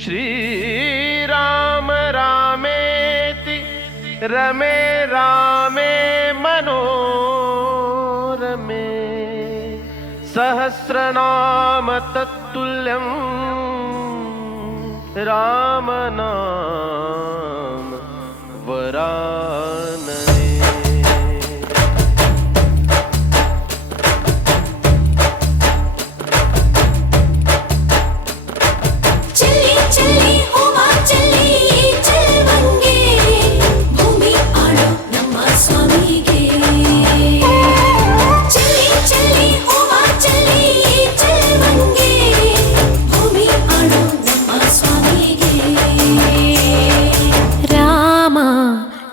श्रीराम रामेति रमे रामे मनोरमे सहस्रनाम तत्तुल्यं रामनाम वरानने।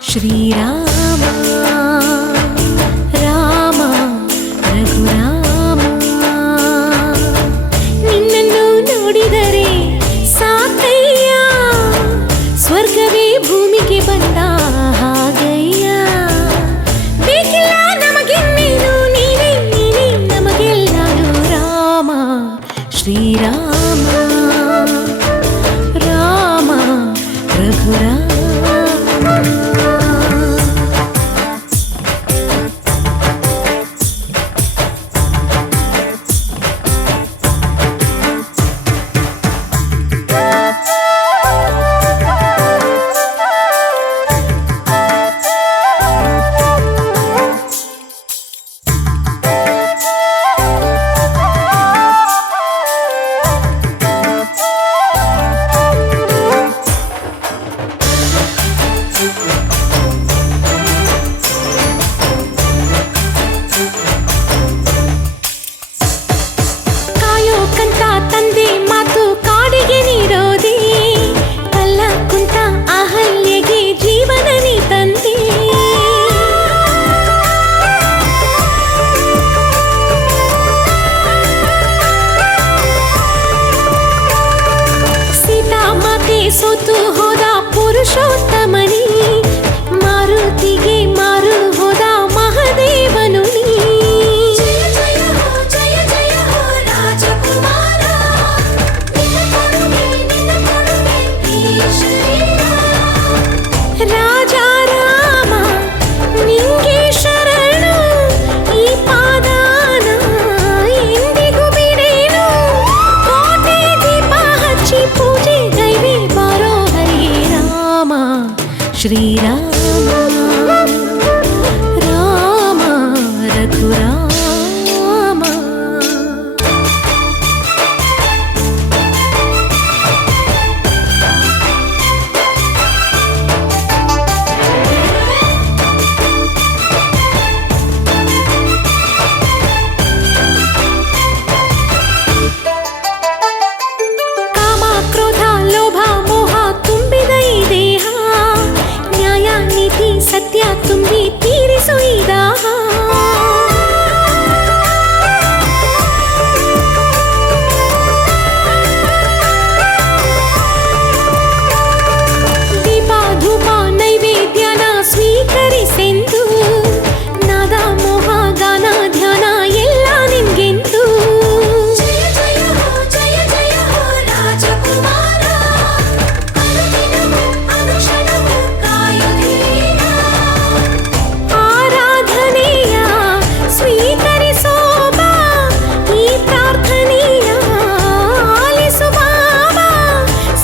ಶ್ರೀರಾಮ ರಾಮ ರಘುರಾಮ ನಿನ್ನನ್ನು ನೋಡಿದರೆ ಸಾಕಯ್ಯ ಸ್ವರ್ಗವೇ ಭೂಮಿಗೆ ಬಂದ ಹಾಗಯ್ಯ ಬೇಕಿಲ್ಲ ನಮಗಿನ್ನೇನು ನೀನೇ ನೀನೇ ನಮಗೆಲ್ಲಾನು ರಾಮ ಶ್ರೀರಾಮ ರಾಮ ರಘುರಾಮ ಸೋತು ಹೋದ ಪುರುಷೋತ್ತಮನಿ ಮಾರುತಿಗೆ ಮಾರು ಹೋದ ಮಹದೇವನು ನೀ ಜಯ ಜಯ ಹೋ ಜಯ ಜಯ ಹೋ ರಾಜಕುಮಾರ ರಾಜ ರಾಮ ನಿಂಗೆ ಶರಣು ಈ ಪಾದಾನ ಎಂದಿಗೂ ಬಿಡೇನು ಕೋಟೆ ದೀಪ ಹಚ್ಚಿ ಪೂಜೆ ದೈವಿ ಬಾರೋ ಹರಿ ರಾಮ ಶ್ರೀರಾಮ ರಾಮ ರಘುರಾಮ ಕಾಮ ಕ್ರೋಧ ಲೋಭ ಮೋಹ ತುಂಬಿದ ಈ ದೇಹ ನ್ಯಾಯ ನೀತಿ ಸತ್ಯ ತುಂಬಿ ತೀರಿಸು ಈ ದಾಹ ದೀಪ ಧೂಪ ನೈವೇದ್ಯನ ಸ್ವೀಕರಿಸೆಂದು ನಾದ ಮೋಹ ಗಾನ ಧ್ಯಾನ ಎಲ್ಲ ನಿನ್ಗೆಂದು ಜಯ ಜಯ ಹೋ ಜಯ ಜಯ ಹೋ ರಾಜಕುಮಾರ ಅನುದಿನವೂ ಅನುಕ್ಷಣವೂ ಕಾಯುತ್ತೀರ ಆರಾಧನೆಯ ಸ್ವೀಕರಿಸೋ ಬಾ ಈ ಪ್ರಾರ್ಥನೆಯ ಆಲಿಸು ಬಾಬಾ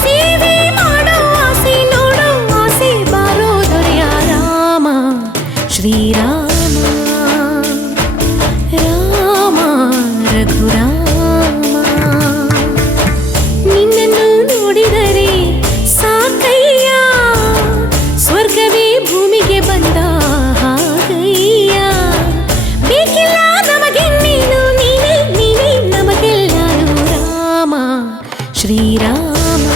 ಸೇವೆ ಮಾಡೋ ಆಸೆ ನೋಡೋ ಆಸೆ ಬಾರೋ ದೊರೆಯ ರಾಮ ಶ್ರೀರಾಮ ರಾಮ ರಘುರಾಮ ನಿನ್ನನ್ನು ನೋಡಿದರೆ ಸಾಕಯ್ಯ ಸ್ವರ್ಗವೇ ಭೂಮಿಗೆ ಬಂದ ಹಾಗಯ್ಯ ಬೇಕಿಲ್ಲ ನಮಗಿನ್ನೇನು ನೀನೇ ನೀನೇ ನಮಗೆಲ್ಲಾನು ರಾಮ ಶ್ರೀರಾಮ